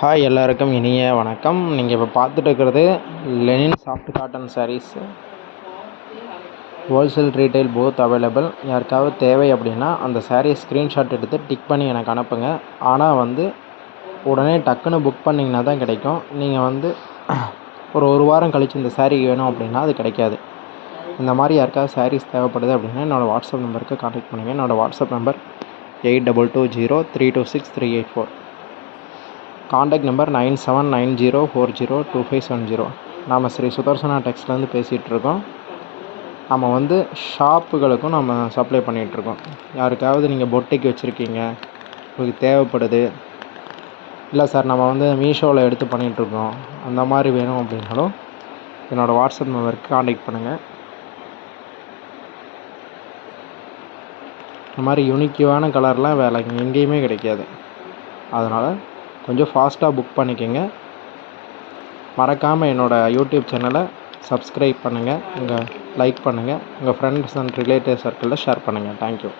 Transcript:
Hi எல்லாருக்கும் இனிய வணக்கம். நீங்கள் இப்போ பார்த்துட்டு இருக்கிறது linen soft cotton saris. Wholesale retail both available. யாருக்காவது தேவை அப்படின்னா அந்த சாரீஸ் ஸ்க்ரீன்ஷாட் எடுத்து டிக் பண்ணி எனக்கு அனுப்புங்க. ஆனால் உடனே டக்குன்னு புக் பண்ணிங்கன்னா தான் கிடைக்கும். நீங்கள் ஒரு வாரம் கழித்து இந்த சாரீ வேணும் அப்படின்னா அது கிடைக்காது. இந்த மாதிரி யாருக்காவது சாரீஸ் தேவைப்படுது அப்படின்னா என்னோடய வாட்ஸ்அப் நம்பருக்கு கான்டாக்ட் பண்ணுங்கள். என்னோடய வாட்ஸ்அப் நம்பர் 8220326384. Contact number 9790402570. நாம் ஸ்ரீ சுதர்சனா டெக்ஸ்ட்லேருந்து பேசிகிட்ருக்கோம். நம்ம ஷாப்புகளுக்கும் நம்ம சப்ளை பண்ணிகிட்ருக்கோம். யாருக்காவது நீங்கள் பொட்டிக்கு வச்சுருக்கீங்க, உங்களுக்கு தேவைப்படுது, இல்லை சார் நம்ம மீஷோவில் எடுத்து பண்ணிகிட்ருக்கோம், அந்த மாதிரி வேணும் அப்படின்னாலும் என்னோடய வாட்ஸ்அப் நம்பருக்கு காண்டாக்ட் பண்ணுங்கள். இந்த மாதிரி யூனிக்கான கலர்லாம் வேலை எங்கேயுமே கிடைக்காது. அதனால் கொஞ்சம் ஃபாஸ்ட்டாக புக் பண்ணிக்கோங்க. மறக்காமல் என்னோடய யூடியூப் சேனலை சப்ஸ்கிரைப் பண்ணுங்கள், லைக் பண்ணுங்கள், உங்கள் ஃப்ரெண்ட்ஸ் அண்ட் ரிலேட்டிவ் சர்க்கிளில் ஷேர் பண்ணுங்கள். தேங்க்யூ.